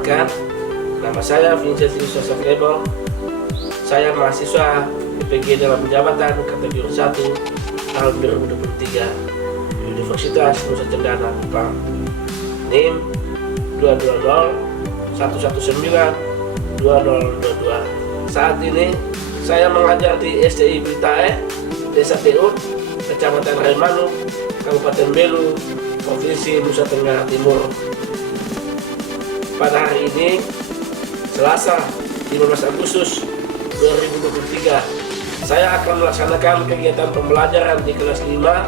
Perkenalkan, nama saya Vincent Yusuf Lebo. Saya mahasiswa IPG dalam jabatan kategori 1 tahun 2023 Universitas Nusa Cendana Kupang. NIM 220-119-2022. Saat ini saya mengajar di SDI Blitae, Desa Teut, Kecamatan Remanu, Kabupaten Belu, Provinsi Nusa Tenggara Timur. Pada hari ini, Selasa 15 Agustus 2023, saya akan melaksanakan kegiatan pembelajaran di kelas 5,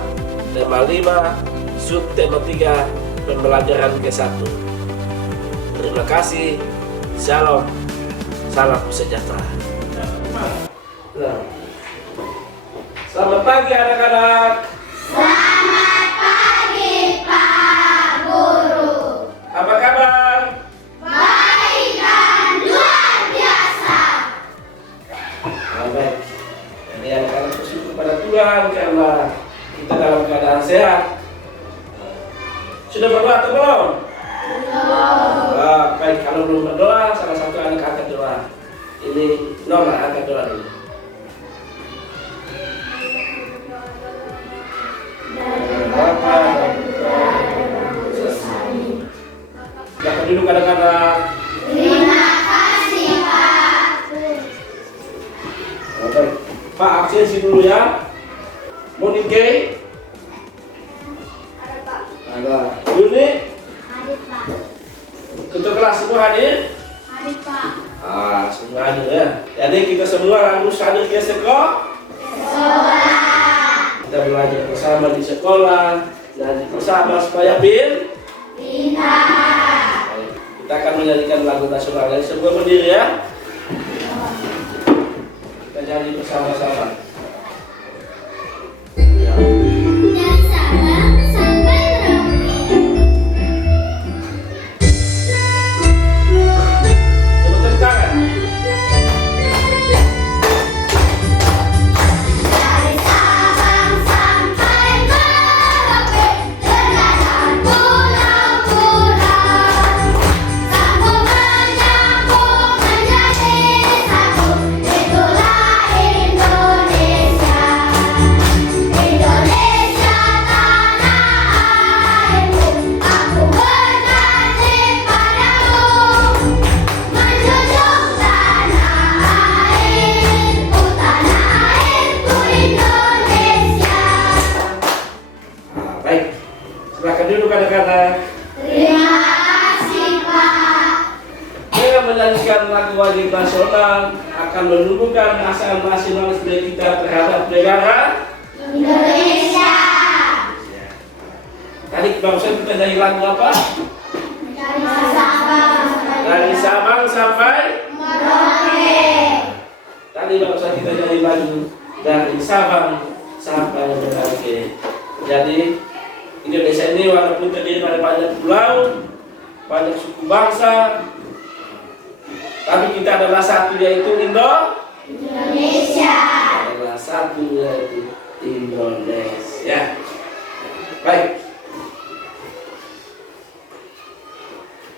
tema 5, subtema 3, pembelajaran ke-1. Terima kasih, shalom, salam sejahtera. Selamat pagi anak-anak. Selamat pagi Pak Guru. Apa kabar? Baik dan luar biasa. Baik. Jadi anak-anak bersyukur pada Tuhan karena kita dalam keadaan sehat. Sudah berdoa atau belum? Belum. Baik, kalau belum berdoa, salah satu anak angkat doa. Ini Nona angkat doa dulu. Bapa dan Putra dan Roh Kudus. Amin. Silakan duduk anak-anak. Terima kasih Pak. Baik. Pak, absensi dulu ya. Monike. Ada Pak. Ada. Yuni. Hadir Pak. Ketua kelas semua hadir. Hadir Pak. Semua hadir ya. Jadi kita semua harus hadir ke sekolah. Sekolah. Kita belajar bersama di sekolah dan bersama supaya pintar. Kita akan menyanyikan lagu nasional dari semua berdiri ya. Kita nyanyi bersama-sama. Ya. Dari Sabang sampai Merauke. Tepuk tangan. Dari Sabang sampai Merauke, terdapat pulau-pulau. Sambung menyambung menjadi satu, itulah Indonesia. Indonesia tanah airku, aku berbakti padamu. Menjunjung tanah airku Indonesia. Baik. Silakan duduk anak-anak. Terima kasih Pak. Dengan menyanyikan lagu wajib nasional akan menumbuhkan rasa nasionalisme kita terhadap negara. Indonesia. Tadi barusan kita nyanyi lagu apa? Dari Sabang sampai Merauke. tadi barusan kita nyanyi lagu dari Sabang sampai Merauke. Jadi Indonesia ini walaupun terdiri dari banyak pulau, banyak suku bangsa, tapi kita adalah satu, yaitu Indonesia. adalah satu, yaitu Indonesia. Baik.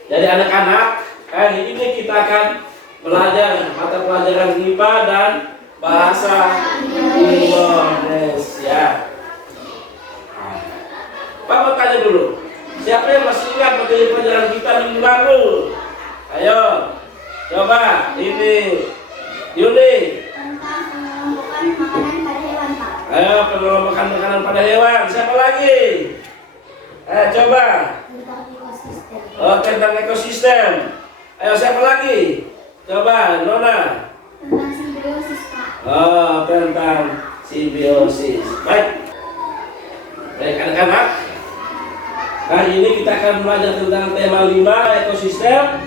Jadi anak-anak, hari ini kita akan belajar mata pelajaran MIPA dan bahasa Indonesia. Pak mau tanya dulu, siapa yang masih ingat materi pelajaran kita minggu lalu? Ayo, coba ini Yuni. Tentang pengelompokan makanan pada hewan Pak. Ayo, pengelompokan makanan pada hewan. Siapa lagi? Ayo coba. Tentang ekosistem. Tentang ekosistem. Ayo siapa lagi? Coba Nona. Tentang simbiosis Pak. Tentang simbiosis. Baik. Baik anak-anak. Hari ini kita akan belajar tentang tema 5 ekosistem,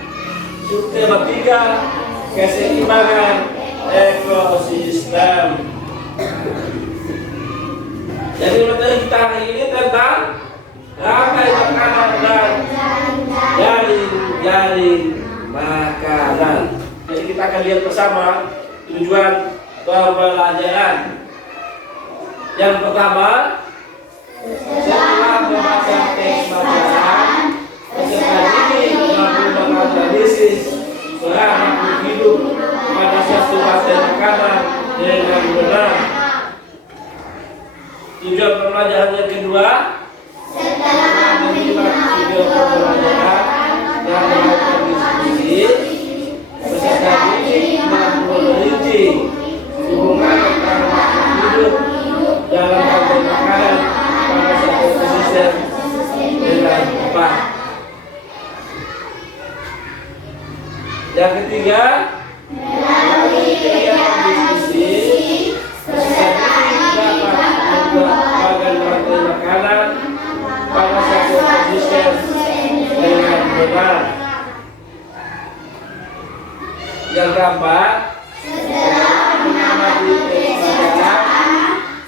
subtema 3 keseimbangan ekosistem. Jadi materi kita hari ini tentang rantai makanan dan jaring makanan. Jadi kita akan lihat bersama tujuan pembelajaran. Yang pertama, setelah membaca teks bacaan, peserta didik mampu menganalisis dan makhluk hidup pada satu rantai makanan dengan benar. Tujuan pembelajaran yang kedua, setelah menyimak video pembelajaran dan melakukan diskusi, peserta didik mampu merinci hubungan antara makhluk hidup dalam rantai makanan pada satu ekosistem dengan tepat. Yang ketiga, melalui kegiatan diskusi, peserta didik dapat membuat bagan rantai makanan pada satu ekosistem dengan benar. Yang keempat, setelah mengamati teks bacaan,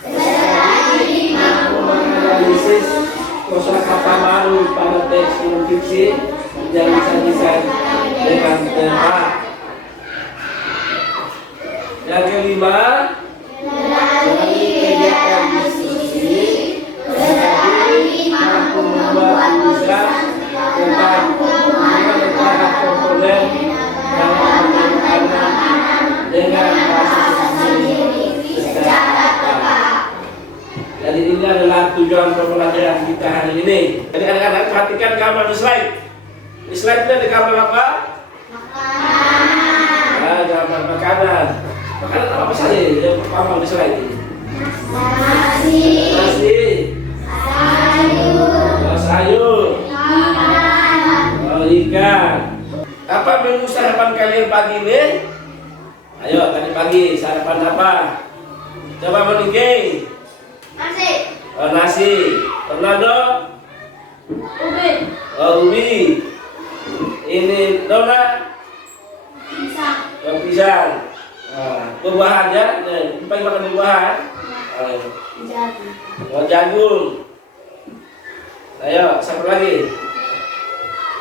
peserta didik mampu menganalisis kosakata baru pada teks non-fiksi yang disajikan dengan tepat. Yang kelima, melalui kegiatan diskusi, peserta didik mampu membuat tulisan tentang hubungan antara komponen dalam makanan dengan bahasa sendiri secara tepat. Jadi ini adalah tujuan pembelajaran kita hari ini. Jadi anak-anak perhatikan gambar di slide. Di slide ini ada gambar apa? Makanan. Nah, gambar makanan. Makanan apa saja yang pertama di slide ini? Nasi. Nasi. Sayur. Sayur. Ikan. Apa menu sarapan kalian pagi ini? Ayo, tadi pagi sarapan apa? Coba meninggi. Nasi. Nasi. Fernando? Ubi. Ubi. Ini Dona? Pisang. Pisang. Buah-buahan ya? Pagi makan buah-buahan? Jagung. Jagung. Ayo, satu lagi.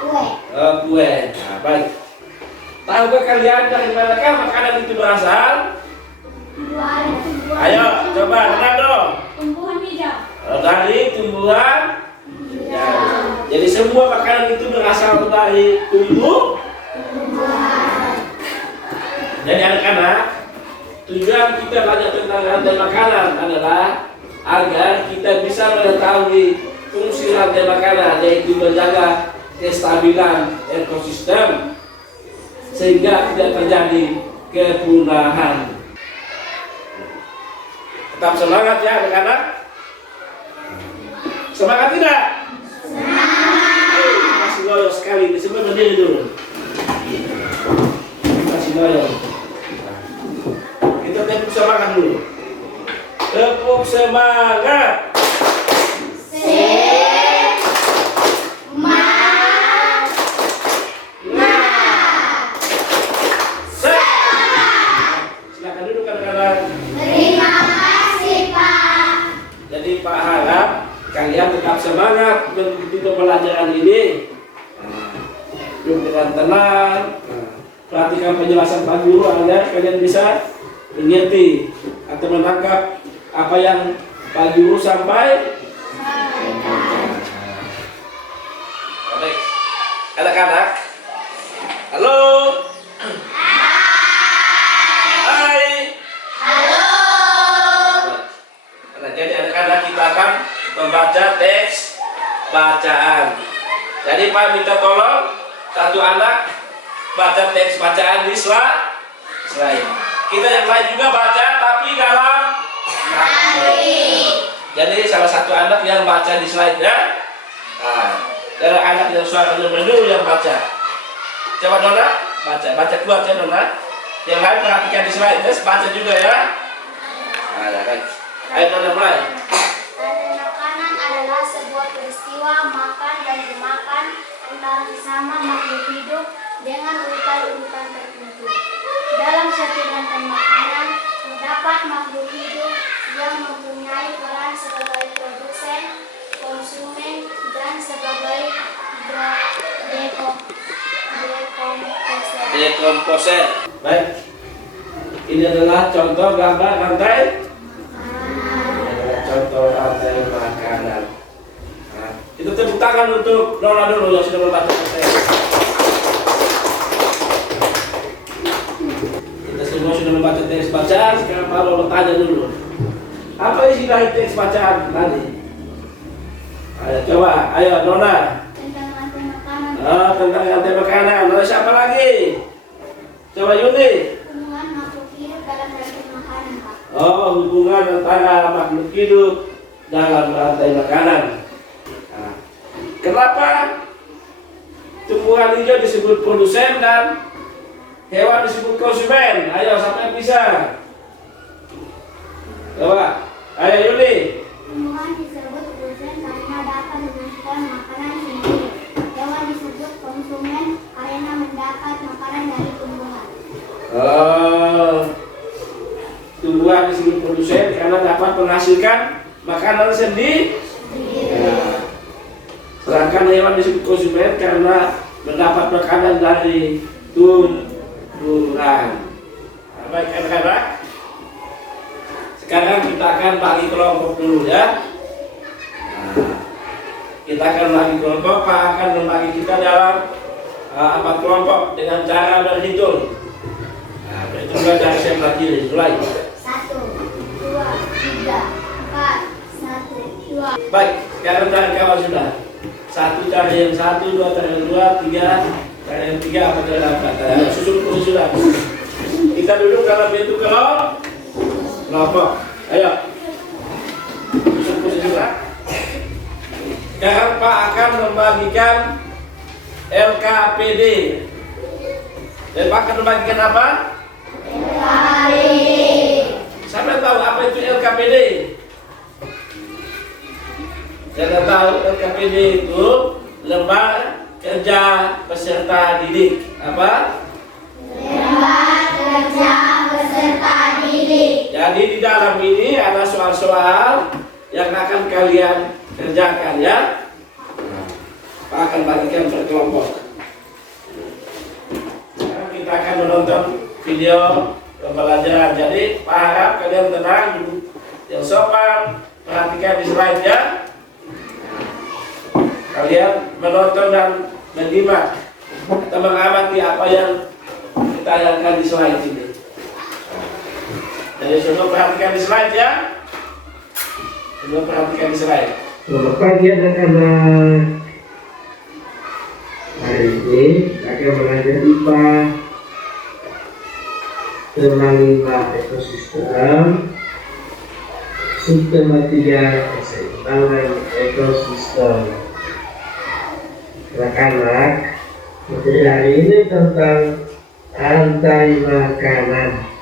Kue. Kue. Nah, baik. Tahukah kalian dari manakah makanan itu berasal? Ayo, coba Fernando. Tumbuhan hijau. Dari tumbuhan. Ya. Jadi semua makanan itu berasal dari tumbuh. Jadi anak-anak, tujuan kita belajar tentang rantai makanan adalah agar kita bisa mengetahui fungsi rantai makanan, yaitu menjaga kestabilan ekosistem sehingga tidak terjadi kepunahan. Tetap semangat ya anak-anak. Semangat tidak? Semangat. Masih loyo sekali. Semua berdiri dulu. Masih loyo. Kita tepuk semangat dulu. Tepuk semangat. Silakan duduk kadang-kadang. Terima kasih, Pak. Jadi Pak harap kalian tetap semangat mengikuti pembelajaran ini. Duduk dengan tenang. Perhatikan penjelasan Pak Guru agar kalian bisa mengerti atau menangkap apa yang Pak Guru sampai. Baik, anak-anak. Halo. Hai. Halo. Nah, jadi anak-anak kita akan membaca teks bacaan. Jadi Pak minta tolong satu anak baca teks bacaan di slide. Kita yang lain juga baca tapi dalam hati. Jadi salah satu anak yang baca di slide ya. Nah, dari anak yang suaranya merdu yang baca. Coba Nona baca kuat ya Nona. Yang lain perhatikan di slide, baca juga ya. Nah, baik. Ayo Nona mulai. Rantai makanan adalah sebuah peristiwa makan dan dimakan antara sesama makhluk hidup dengan urutan-urutan tertentu. Dalam satu rantai makanan terdapat makhluk hidup yang mempunyai peran sebagai produsen, konsumen, dan sebagai Dekomposer. Baik. Ini adalah contoh gambar rantai. Contoh rantai makanan. Nah, itu tepuk tangan untuk Nona dulu yang sudah membaca teks. semua sudah membaca teks bacaan, sekarang Pak mau bertanya dulu. Apa isi dari teks bacaan tadi? Ayo coba, ayo Nona. Tentang rantai makanan. Tentang rantai makanan. Lalu siapa lagi? Coba Yuni. Hubungan makhluk hidup dalam rantai makanan, Pak. Hubungan antara makhluk hidup dalam rantai makanan. Nah, kenapa tumbuhan hijau disebut produsen dan hewan disebut konsumen? Ayo, siapa yang bisa? Coba, ayo Yuli. Tumbuhan disebut produsen karena dapat menghasilkan makanan sendiri. Hewan disebut konsumen karena mendapat makanan dari tumbuhan. Tumbuhan disebut produsen karena dapat menghasilkan makanan sendiri. Nah, sedangkan hewan disebut konsumen karena mendapat makanan dari tumbuhan. Baik anak-anak, sekarang kita akan bagi kelompok dulu ya. Kita akan bagi kelompok. Pak akan membagi kita dalam 4 kelompok dengan cara berhitung. Berhitung dari sebelah kiri. Mulai. 1, 2, 3, 4, 1, 2. Baik, sekarang cari kawan sudah. 1 cari yang 1, 2 cari yang 2, 3 cari yang 3, apa cari yang 4. Susun posisi sudah. Kita duduk dalam bentuk kelompok. Ayo. Susun posisi sudah. Sekarang Pak akan membagikan LKPD. Dan Pak akan membagikan apa? LKPD. Siapa tahu apa itu LKPD? Saya tahu LKPD itu lembar kerja peserta didik. Apa? Lembar kerja peserta didik. Jadi di dalam ini ada soal-soal yang akan kalian kerjakan ya. Pak akan bagikan per kelompok. Sekarang kita akan menonton video pembelajaran. Jadi Pak harap kalian tenang, duduk yang sopan, perhatikan di slide ya. Kalian menonton dan menyimak atau mengamati apa yang ditayangkan di slide ini. Jadi semua perhatikan di slide ya. Semua perhatikan di slide. Selamat pagi anak-anak. Hari ini akan belajar IPA tema 5 ekosistem, subtema 3 keseimbangan ekosistem. Anak-anak, materi hari ini tentang rantai makanan.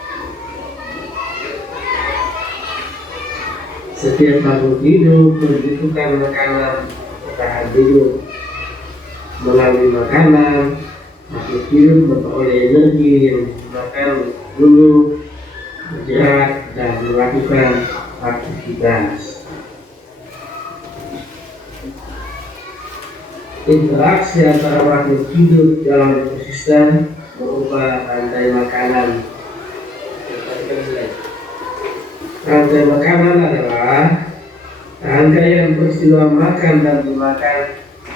Setiap makhluk hidup membutuhkan makanan untuk bertahan hidup. Melalui makanan, makhluk hidup memperoleh energi yang digunakan dulu bergerak dan melakukan aktivitas. Interaksi antara makhluk hidup dalam ekosistem berupa rantai makanan. Rantai makanan adalah rangkaian peristiwa makan dan dimakan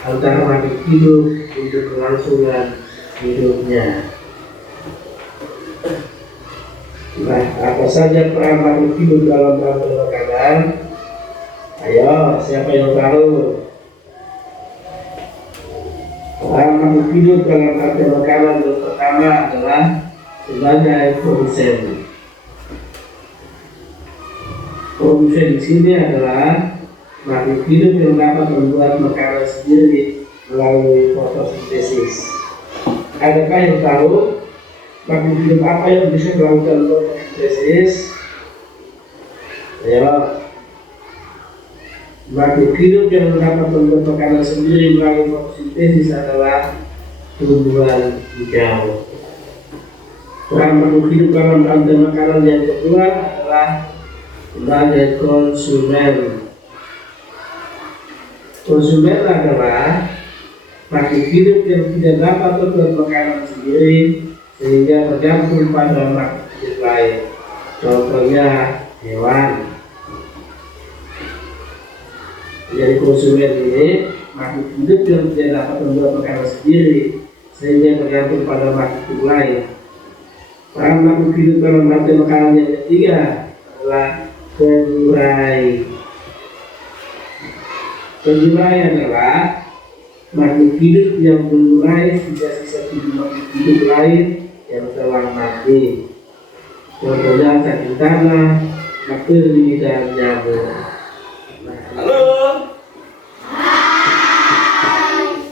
antara makhluk hidup untuk kelangsungan hidupnya. Nah, apa saja peran makhluk hidup dalam rantai makanan? Ayo, siapa yang tahu? Peran makhluk hidup dalam rantai makanan yang pertama adalah sebagai produsen. Produsen di sini adalah makhluk hidup yang dapat membuat makanan sendiri melalui fotosintesis. Adakah yang tahu makhluk hidup apa yang bisa melakukan fotosintesis? Ayo. Makhluk hidup yang dapat membuat makanan sendiri melalui fotosintesis adalah tumbuhan hijau. Peran makhluk hidup dalam rantai makanan yang kedua adalah sebagai konsumen. Konsumen adalah makhluk hidup yang tidak dapat membuat makanan sendiri sehingga tergantung pada makhluk hidup lain. Contohnya hewan. Jadi konsumen ini makhluk hidup yang tidak dapat membuat makanan sendiri sehingga tergantung pada makhluk hidup lain. Peran makhluk hidup dalam rantai makanan yang ketiga adalah pengurai. Pengurai adalah makhluk hidup yang mengurai sisa-sisa tubuh makhluk hidup lain yang telah mati. Contohnya cacing tanah, bakteri, dan nyamuk. Halo.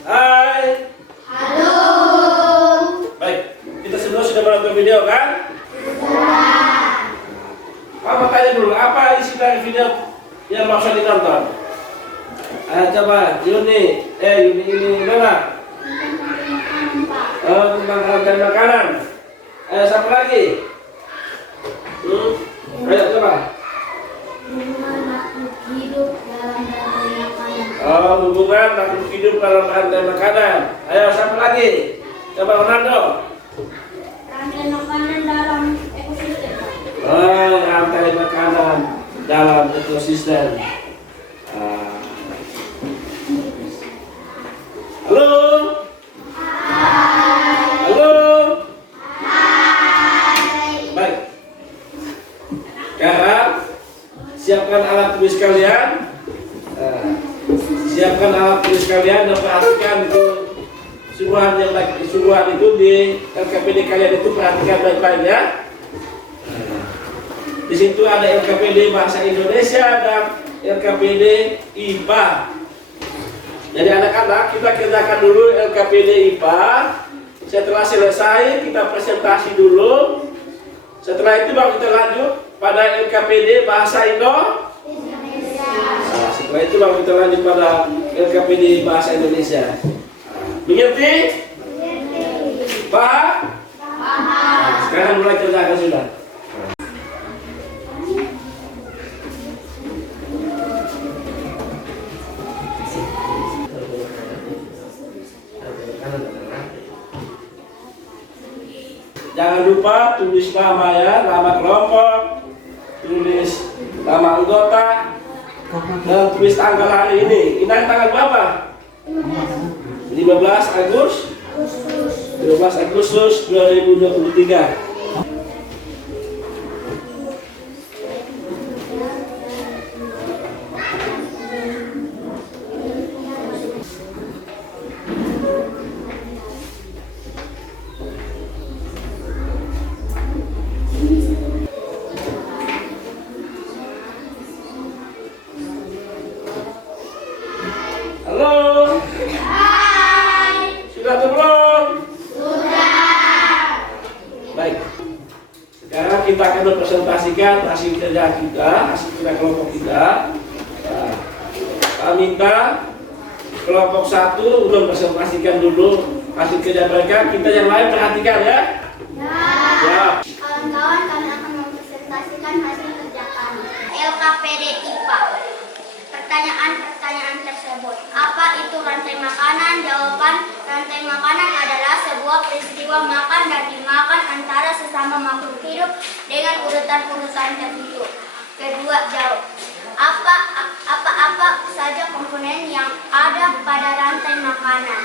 Hai. Halo. Baik, kita semua sudah menonton video kan? Sudah. Apa tanya dulu, apa isi dari video yang mau ditonton? Coba Yuni ini mana? Oh, tentang rantai makanan. Siapa lagi? Ayo coba. Hubungan makhluk hidup dalam rantai makanan. Oh, hubungan makhluk hidup dalam rantai makanan. Ayo siapa lagi? Coba Ronaldo. Rantai makanan dalam ekosistem. Oh, rantai makanan dalam ekosistem. Halo. Halo. Baik. Sekarang siapkan alat tulis kalian. Siapkan alat tulis kalian dan perhatikan itu suruhan yang baik. Suruhan itu di LKPD kalian itu perhatikan baik-baik ya. Di situ ada LKPD Bahasa Indonesia dan LKPD IPA. Jadi anak-anak kita kerjakan dulu LKPD IPA. Setelah selesai kita presentasi dulu. Setelah itu baru kita lanjut pada LKPD Bahasa Indonesia. Nah, setelah itu baru kita lanjut pada LKPD Bahasa Indonesia. Mengerti? Paham? Nah, sekarang mulai kerjakan sudah. Jangan lupa tulis nama ya, nama kelompok, tulis nama anggota, dan tulis tanggal hari ini. Ini tanggal berapa? 15 Agustus 2023. Halo. Hai. Sudah atau belum? Sudah. Baik. Sekarang kita akan mempresentasikan hasil kerja kita, hasil kerja kelompok kita. Nah, saya minta kelompok 1 untuk mempresentasikan dulu hasil kerja mereka. Kita yang lain perhatikan ya. Ya. Kawan-kawan, kami akan mempresentasikan hasil kerja kami. LKPD IPA. Pertanyaan tersebut. Apa itu rantai makanan? Jawaban: rantai makanan adalah sebuah peristiwa makan dan dimakan antara sesama makhluk hidup dengan urutan-urutan tertentu. Kedua, jawab. Apa saja komponen yang ada pada rantai makanan?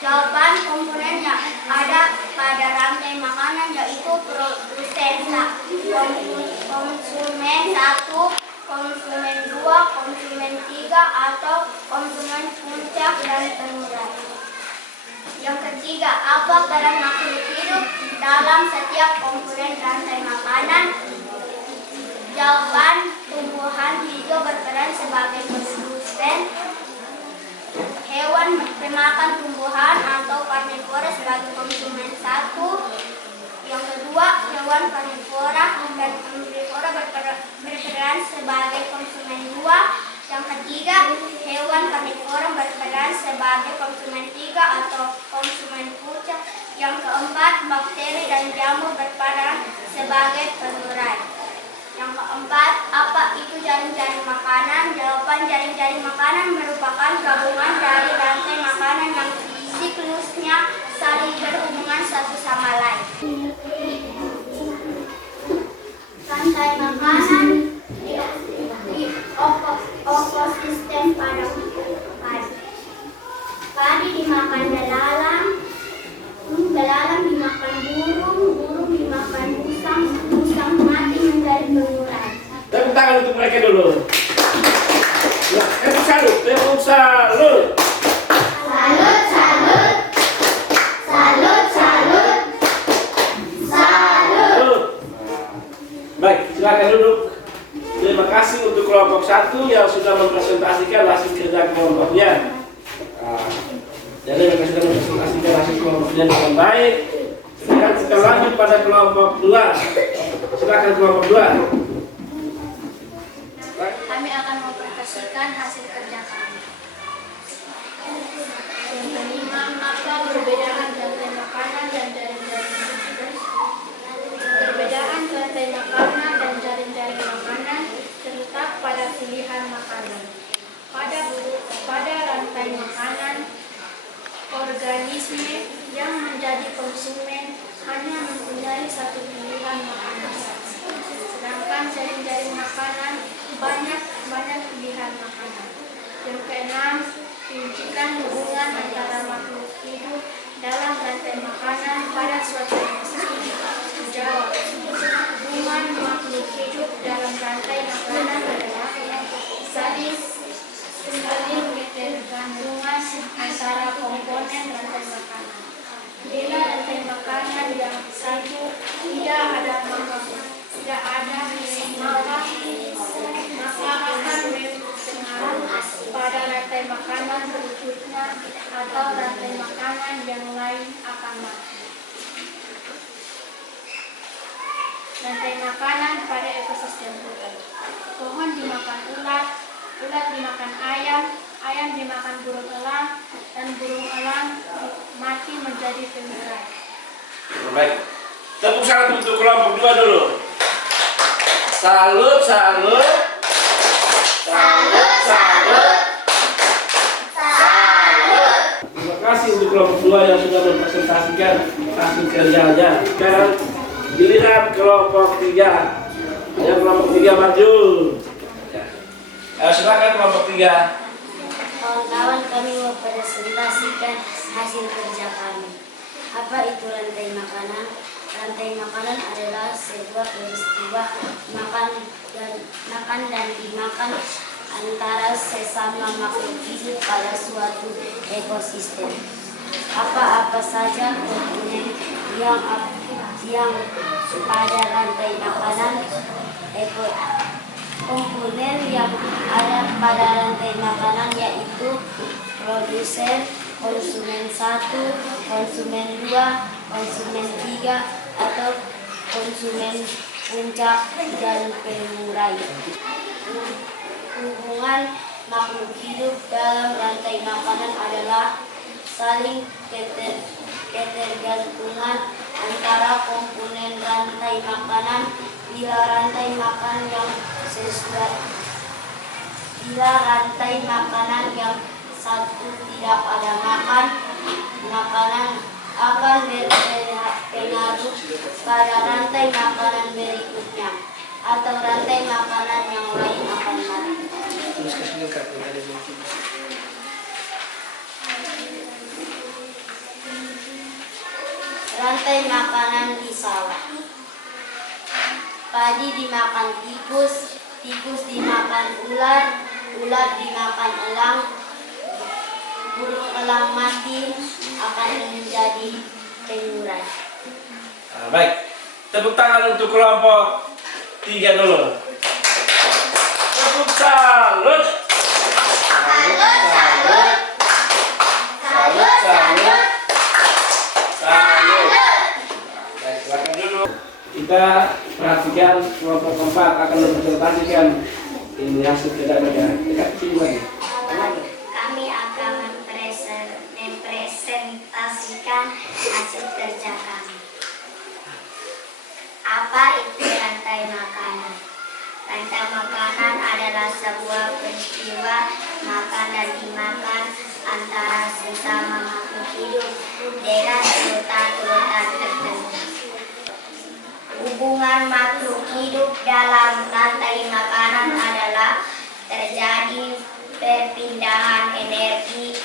Jawaban: komponen yang ada pada rantai makanan yaitu produsen, konsumen 1, konsumen 2, konsumen 3, atau konsumen puncak dan pengurai. Yang ketiga, apa peran makhluk hidup dalam setiap komponen rantai makanan? Jawaban: tumbuhan hijau berperan sebagai produsen, hewan pemakan tumbuhan atau karnivora sebagai konsumen 1. Yang kedua, hewan karnivora dan omnivora berperan sebagai konsumen 2. Yang ketiga, hewan karnivora berperan sebagai konsumen 3 atau konsumen puncak. Yang keempat, bakteri dan jamur berperan sebagai pengurai. Yang keempat, apa itu jaring-jaring makanan? Jawaban: jaring-jaring makanan merupakan gabungan dari rantai makanan yang siklusnya saling berhubungan satu sama lain. Rantai makanan di ekosistem pada padi. Padi dimakan belalang, belalang dimakan burung, burung dimakan Silakan duduk. Terima kasih untuk kelompok 1 yang sudah mempresentasikan hasil kerja kelompoknya. Jadi mereka sudah mempresentasikan hasil kelompoknya dengan baik. Sekarang kita lanjut pada kelompok 2. Silakan kelompok 2. Kami akan mempresentasikan hasil kerja kami. Yang kelima, apa perbedaan rantai makanan dan jaring-jaring makanan? Perbedaan rantai makanan dan jaring-jaring makanan terletak pada pilihan makanan. Pada rantai makanan, organisme yang menjadi konsumen hanya mempunyai satu pilihan makanan. Sedangkan jaring-jaring makanan banyak pilihan makanan. Yang keenam, rincikan hubungan antara makhluk hidup dalam rantai makanan pada suatu ekosistem. Jawab. Hubungan makhluk hidup dalam rantai makanan adalah saling ketergantungan antara komponen rantai makanan. Bila rantai makanan yang satu tidak ada maka akan berpengaruh pada rantai makanan berikutnya atau rantai makanan yang lain akan mati. Rantai makanan pada ekosistem hutan. Pohon dimakan ulat, ulat dimakan ayam dimakan burung elang, dan burung elang mati menjadi pengurai. Baik. Tepuk tangan untuk kelompok 2 dulu. Salut, salut. Salut, salut. Salut. Terima kasih untuk kelompok 2 yang sudah mempresentasikan hasil kerjanya. Sekarang giliran kelompok 3. Ayo kelompok 3 maju. Silakan kelompok 3. Kawan-kawan, kami mempresentasikan hasil kerja kami. Apa itu rantai makanan? Rantai makanan adalah sebuah peristiwa makan dan dimakan antara sesama makhluk hidup pada suatu ekosistem. Apa-apa saja komponen yang pada rantai makanan komponen yang ada pada rantai makanan yaitu produsen, konsumen 1, konsumen 2, konsumen 3, atau konsumen puncak dan pengurai. Hubungan makhluk hidup dalam rantai makanan adalah saling ketergantungan antara komponen rantai makanan. Bila rantai makanan yang satu tidak ada makanan akan berpengaruh pada rantai makanan berikutnya atau rantai makanan yang lain akan mati. Rantai makanan di sawah. Padi dimakan tikus, tikus dimakan ular, ular dimakan elang, burung elang mati akan menjadi pengurai. Baik, tepuk tangan untuk kelompok 3 dulu. Tepuk salut. Salut, salut. Salut, salut. Salut. Baik, silakan duduk. Kita perhatikan kelompok 4 akan mempresentasikan ini hasil kerja mereka. Dekat sini lagi. Kami akan mempresentasikan hasil kerja kami. Apa itu rantai makanan? Rantai makanan adalah sebuah peristiwa makan dan dimakan antara sesama makhluk hidup dengan urutan-urutan tertentu. Hubungan makhluk hidup dalam rantai makanan adalah terjadi perpindahan energi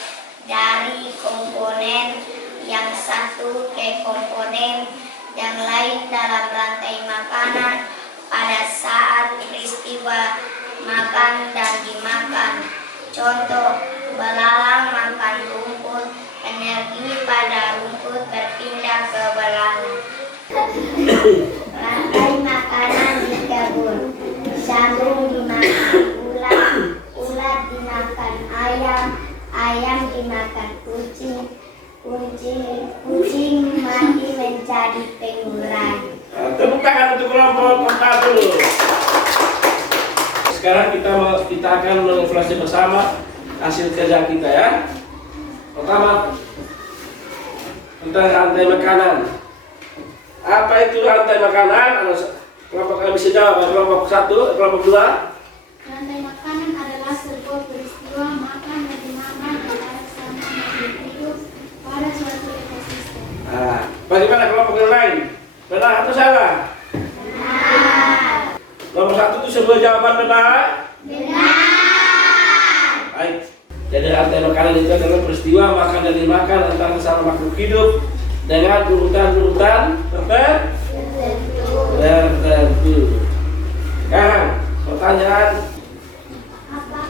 dari komponen yang satu ke komponen yang lain dalam rantai makanan pada saat peristiwa makan dan dimakan. Contoh, belalang makan rumput, energi pada rumput berpindah ke belalang. Rantai makanan di kebun. untuk kelompok 4 dulu. Sekarang kita akan mengevaluasi bersama hasil kerja kita ya. Pertama tentang rantai makanan. Apa itu rantai makanan? Kelompok kami bisa jawab. Kelompok 1, kelompok 2. Rantai makanan adalah sebuah peristiwa makan dan dimakan antara sesama makhluk hidup pada suatu ekosistem. Nah, bagaimana kelompok yang lain? Benar atau salah? Benar. Nomor 1 itu sebuah jawaban benar. Benar. Baik. Jadi rantai makanan itu adalah peristiwa makan dan dimakan antara sesama makhluk hidup dengan urutan-urutan tertentu. Sekarang pertanyaan, Apa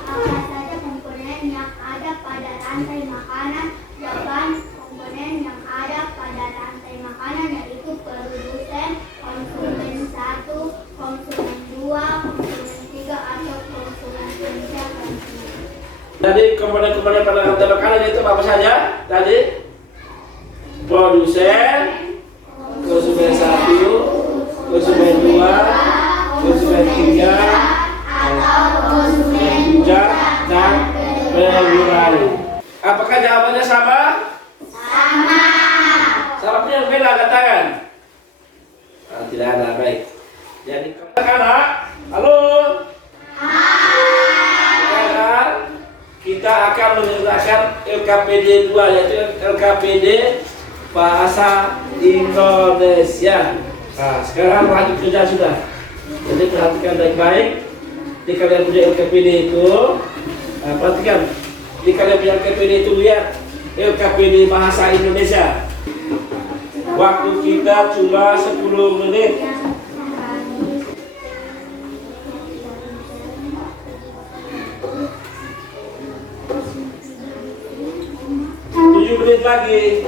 saja komponen yang ada pada rantai makanan? Jawaban komponen yang ada pada rantai makanan yaitu produsen, konsumen 1, konsumen 2, konsumen 3 atau konsumen ketiga. tadi komponen-komponen pada rantai makanan itu apa saja? Tadi produsen, konsumen 1, konsumen 2, konsumen 3, konsumen 3 dan pengurangi. Apakah jawabannya sama? Sama. Sama punya beda angkat tangan. Tidak ada, baik. Jadi anak-anak, halo. Sekarang kita akan mengerjakan LKPD 2 yaitu LKPD Bahasa Indonesia. Nah, sekarang lanjut kerja sudah. Jadi perhatikan baik-baik. Di kalian punya LKPD itu, perhatikan. Di kalian punya LKPD itu lihat LKPD Bahasa Indonesia. Waktu kita cuma 10 menit. 7 menit lagi.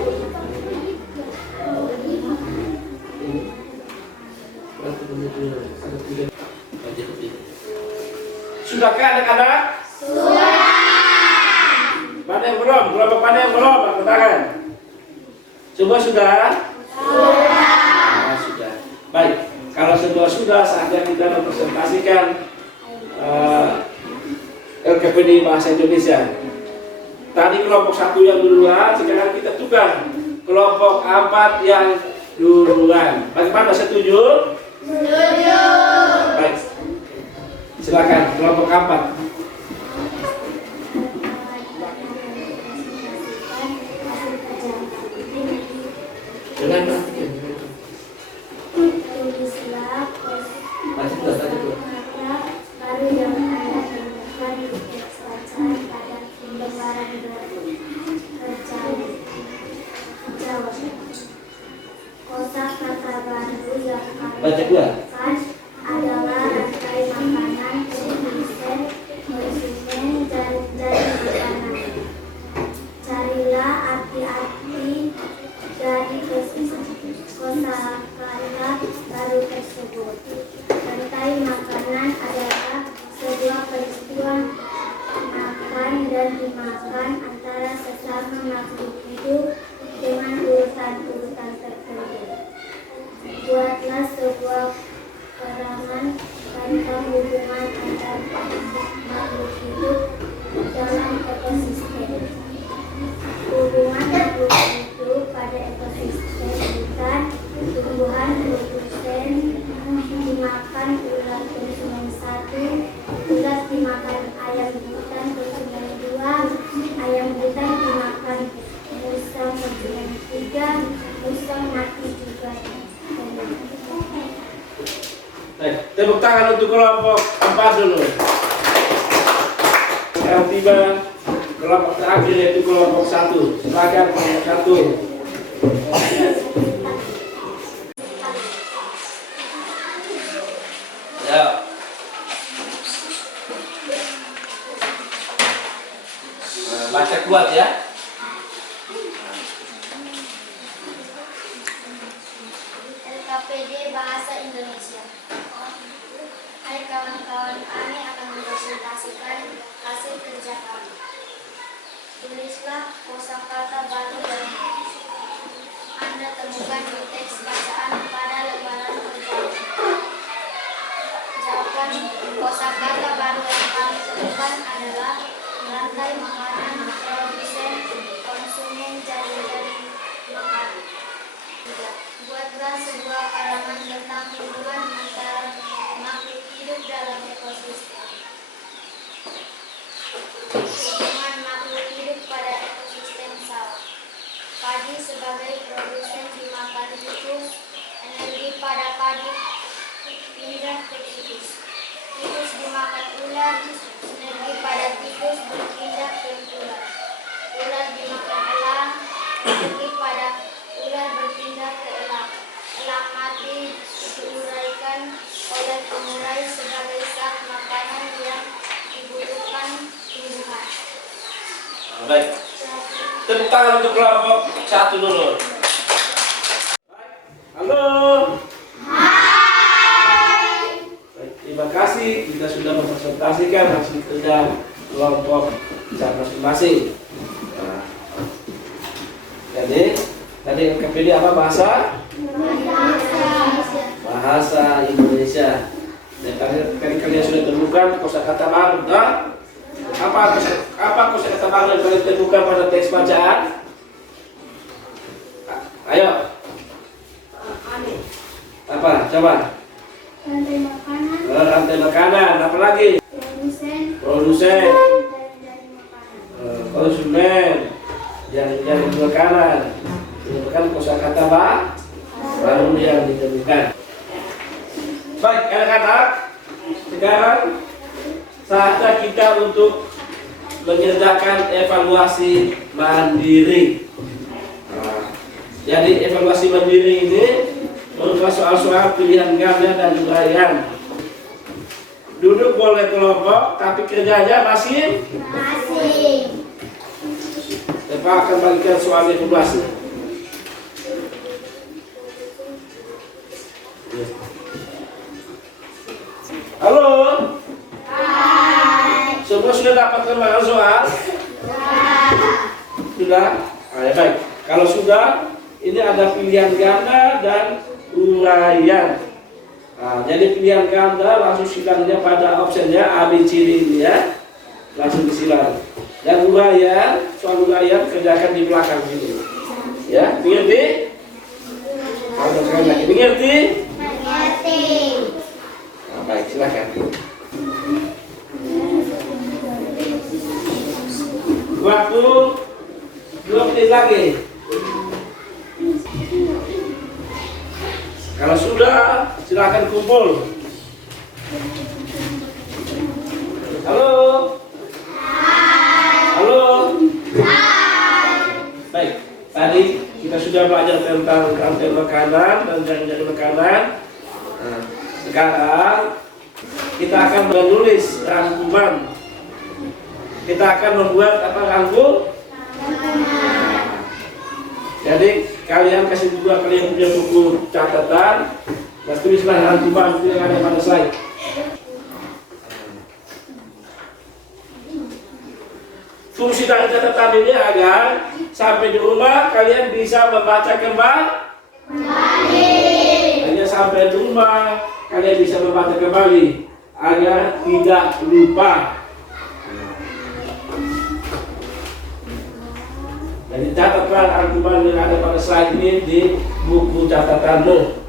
Sudahkah anak-anak? Sudah. Mana yang belum? Kelompok mana yang belum? Angkat tangan. Semua sudah? Sudah. Nah, sudah. Baik. Kalau semua sudah, saatnya kita mempresentasikan LKPD Bahasa Indonesia. Tadi kelompok 1 yang duluan, sekarang kita tukar kelompok 4 yang duluan. Bagaimana, setuju? Setuju. Baik. Silakan kelompok 4. Dengan Tulislah baru yang Anda temukan di teks bacaan pada lembaran Jawa. Kosakata baru yang baca dua. Anda adalah rantai makanan, produsen, konsumen, dan makanan. Carilah arti-arti dari kosakata baru tersebut. Rantai makanan adalah sebuah peristiwa makan dan dimakan antara sesama makhluk hidup dengan urutan-urutan tertentu. Buatlah sebuah keterangan tentang hubungan antar makhluk hidup dalam ekosistem. Hubungan makhluk hidup pada ekosistem hutan, tumbuhan produsen dimakan ulat konsumen 1, ulat dimakan ayam hutan konsumen 2, ayam hutan dimakan musang konsumen 3, musang mati juga. Baik, tepuk tangan untuk kelompok 4 dulu. Sekarang tiba kelompok terakhir yaitu kelompok 1. Silakan kelompok 1. Ya. Baca kuat ya. LKPD Bahasa Indonesia. Hai kawan-kawan, kami akan mempresentasikan hasil kerja kami. Tulislah kosakata baru yang Anda temukan di teks bacaan pada lembaran perjalanan. rantai makanan, produsen, konsumen, jaring-jaring makanan. Buatlah sebuah karangan tentang hubungan antara makhluk hidup dalam ekosistem. Hubungan makhluk hidup pada ekosistem sawah. Padi sebagai produsen dimakan tikus, energi pada padi pindah ke tikus. Tikus dimakan ular, energi pada tikus berpindah ke ular. Ular dimakan elang, energi pada ular berpindah ke elang. Elang mati diuraikan oleh pengurai sebagai zat makanan yang dibutuhkan tumbuhan. Baik. Tepuk tangan untuk kelompok 1 dulu. Halo. Hai. Baik, terima kasih kita sudah mempresentasikan hasil kerja kelompok masing-masing. Nah, jadi tadi yang kepilih apa bahasa? Bahasa Indonesia. Dan tadi kalian sudah temukan kosakata baru, tak? Apa kosakata baru yang kalian temukan pada teks bacaan? Ayo. Apa? Coba. Rantai makanan, Rantai makanan. Apa lagi? Produsen. jaring-jaring makanan. Konsumen. Jaring-jaring makanan. Ini bukan kosakata baru yang ditemukan. Baik, anak-anak. Sekarang saatnya kita untuk mengerjakan evaluasi mandiri. Nah, jadi evaluasi mandiri ini berupa soal-soal pilihan ganda dan uraian. Duduk boleh kelompok, tapi kerjanya masing. Bapak akan bagikan soal evaluasi. Halo. Semua sudah dapat kembali soal? Sudah? Ya baik. Kalau sudah, ini ada pilihan ganda dan uraian. Nah, jadi pilihan ganda langsung silangnya pada opsinya A, B, C, D ini ya. Langsung disilang. Dan uraian, soal uraian kerjakan di belakang sini. Ya, mengerti? Kalau sekali lagi, mengerti? Nah, baik, silakan. Waktu 2 menit lagi. Kalau sudah, silakan kumpul. Halo. Halo. Baik, tadi kita sudah belajar tentang rantai makanan dan jaring-jaring makanan. Nah, sekarang kita akan menulis rangkuman. Kita akan membuat apa rangkum? Jadi kalian kasih juga kalian punya buku catatan, dan tulislah rangkuman yang ada pada slide. Fungsi dari catatan ini agar sampai di rumah kalian bisa membaca kembali. Hanya sampai di rumah kalian bisa membaca kembali agar tidak lupa. Jadi catatlah argumen yang ada pada slide ini di buku catatanmu.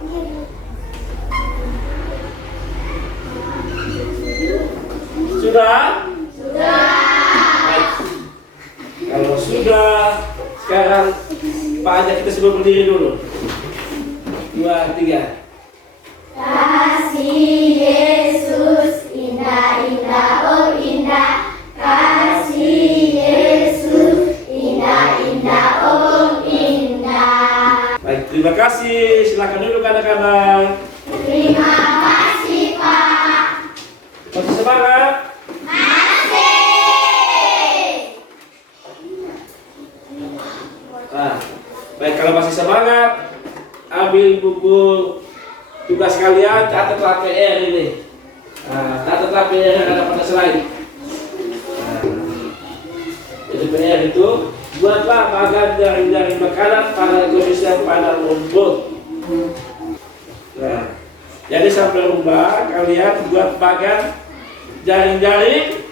Sudah? Sudah. Baik. Kalau sudah, sekarang Pak ajak kita semua berdiri dulu. 2, 3. Kasih Yesus indah indah oh indah, kasih Yesus indah indah oh indah. Baik, terima kasih. Silakan duduk anak-anak. Terima kasih Pak. Masih semangat? Masih. Nah, baik, kalau masih semangat, ambil buku tugas kalian, catatlah PR ini. Nah, catatlah PR yang ada pada slide. Nah, jadi PR itu buatlah bagan jaring-jaring makanan pada ekosistem padang rumput. Nah, jadi sampai rumah kalian buat bagan jaring-jaring.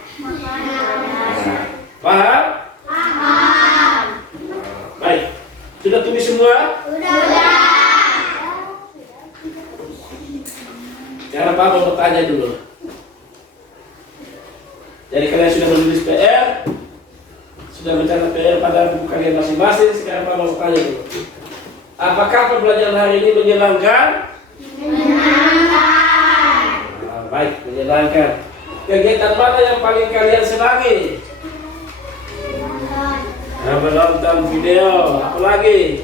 Nah, Paham? Paham. Baik. Sudah tulis semua? Sudah. Jangan apa bertanya dulu. Jadi kalian sudah menulis PR, sudah mencatat PR pada buku kalian masing-masing. Sekarang Pak mau bertanya dulu. Apakah pembelajaran hari ini menyenangkan? Menyenangkan. Baik, menyenangkan. Kegiatan mana yang paling kalian senangi? Menonton video. Apa lagi?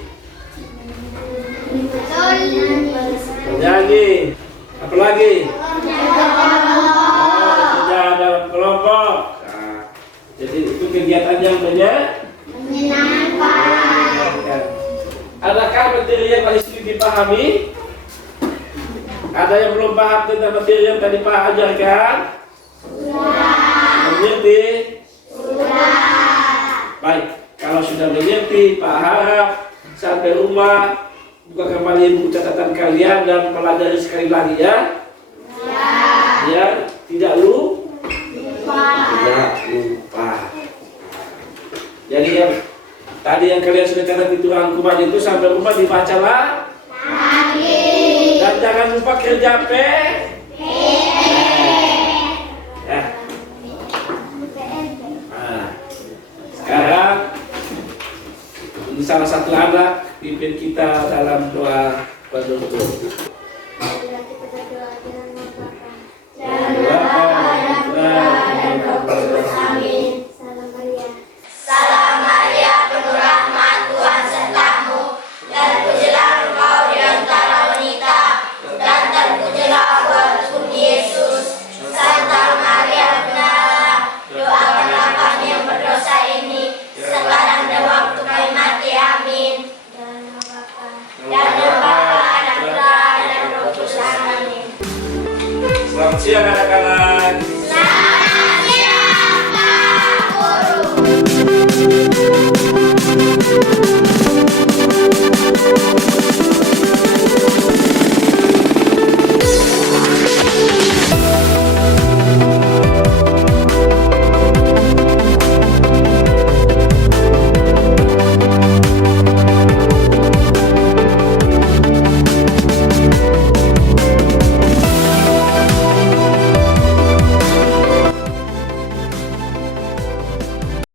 Bernyanyi. Apa lagi? Kerja dalam kelompok. Nah, jadi itu kegiatan yang menyenangkan. Adakah materi yang paling sulit dipahami? Ada yang belum paham tentang materi yang tadi Pak ajarkan? Mengerti? Baik, kalau sudah mengerti, Pak harap sampai rumah buka kembali buku catatan kalian dan pelajari sekali lagi ya. Ya, tidak lupa. Jadi yang tadi yang kalian sudah catat itu rangkuman itu sampai rumah dibacalah lagi. Dan jangan lupa kerja ya. Nah, sekarang ini salah satu anak pimpin kita dalam doa penutup. Salam Maria, penuh rahmat, Tuhan sertamu, dan pujilah Engkau di antara wanita, dan terpujilah buah tubuh Yesus. Santa Maria, benar, doakanlah kami yang berdosa ini, sekarang dan waktu kami mati. Amin. Dan Bapa, dan Putra, dan Roh Kudus. Amin. Selamat siang anak-anak.